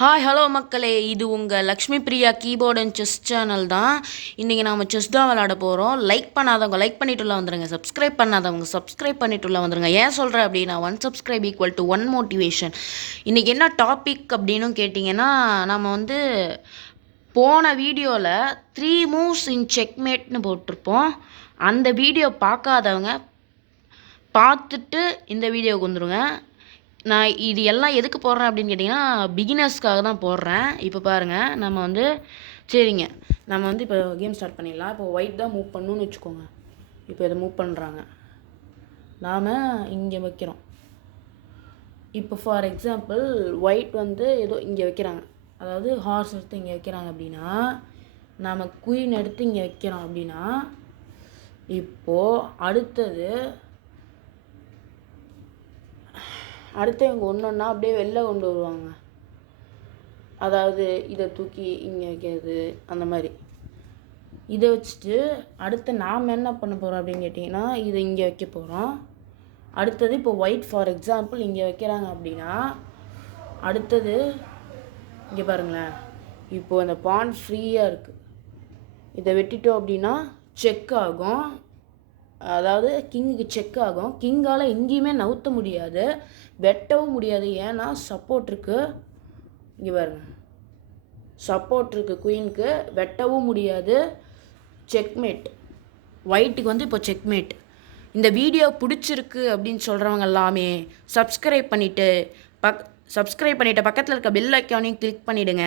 Hi hello மக்களே, இது உங்கள் Lakshmi Priya keyboard and chess channel தான். இன்றைக்கி நாம் செஸ் தான் விளாட போகிறோம். லைக் பண்ணாதவங்க லைக் பண்ணிட்டுள்ள வந்துடுங்க, சப்ஸ்கிரைப் பண்ணாதவங்க சப்ஸ்கிரைப் பண்ணிட்டுள்ள வந்துடுங்க. ஏன் சொல்கிறேன் அப்படின்னா, 1 சப்ஸ்கிரைப் ஈக்குவல் டு 1 மோட்டிவேஷன். இன்றைக்கி என்ன டாபிக் அப்படின்னு கேட்டிங்கன்னா, நம்ம போன வீடியோவில் 3 மூவ்ஸ் இன் செக்மேட்னு போட்டிருப்போம். அந்த வீடியோ பார்க்காதவங்க பார்த்துட்டு இந்த வீடியோவுக்கு வந்துடுங்க. நான் இது எல்லாம் எதுக்கு போடுறேன் அப்படின்னு கேட்டிங்கன்னா, பிகினர்ஸ்க்காக தான் போடுறேன். இப்போ பாருங்கள், சரிங்க, நம்ம இப்போ கேம் ஸ்டார்ட் பண்ணிடலாம். இப்போ ஒயிட் தான் மூவ் பண்ணணும்னு வச்சுக்கோங்க. இப்போ இதை மூவ் பண்ணுறாங்க, நாம் இங்கே வைக்கிறோம். இப்போ ஃபார் எக்ஸாம்பிள் ஒயிட் ஏதோ இங்கே வைக்கிறாங்க, அதாவது ஹார்ஸ் எடுத்து இங்கே வைக்கிறாங்க அப்படின்னா, நாம் குயின் எடுத்து இங்கே வைக்கிறோம் அப்படின்னா, இப்போது அடுத்தது இவங்க ஒன்று ஒன்றா அப்படியே வெளில கொண்டு வருவாங்க. அதாவது இதை தூக்கி இங்கே வைக்கிறது, அந்த மாதிரி. இதை வச்சுட்டு அடுத்து நாம் என்ன பண்ண போகிறோம் அப்படின்னு கேட்டிங்கன்னா, இதை இங்கே வைக்க போகிறோம். அடுத்தது இப்போ ஒயிட் ஃபார் எக்ஸாம்பிள் இங்கே வைக்கிறாங்க அப்படின்னா, அடுத்தது இங்கே பாருங்களேன், இப்போது அந்த பான் ஃப்ரீயாக இருக்குது. இதை வெட்டிட்டோம் அப்படின்னா செக் ஆகும், அதாவது கிங்குக்கு செக் ஆகும். கிங்கால் எங்கேயுமே நவுத்த முடியாது, வெட்டவும் முடியாது. ஏன்னா சப்போர்ட் இருக்குது, இங்கே பாருங்க, சப்போர்ட் இருக்குது குயினுக்கு, வெட்டவும் முடியாது. செக்மேட், ஒயிட்டுக்கு இப்போ செக்மேட். இந்த வீடியோ பிடிச்சிருக்கு அப்படின்னு சொல்கிறவங்க எல்லாமே சப்ஸ்கிரைப் பண்ணிவிட்டு பக்கத்தில் இருக்க பெல் ஐக்கானையும் கிளிக் பண்ணிவிடுங்க.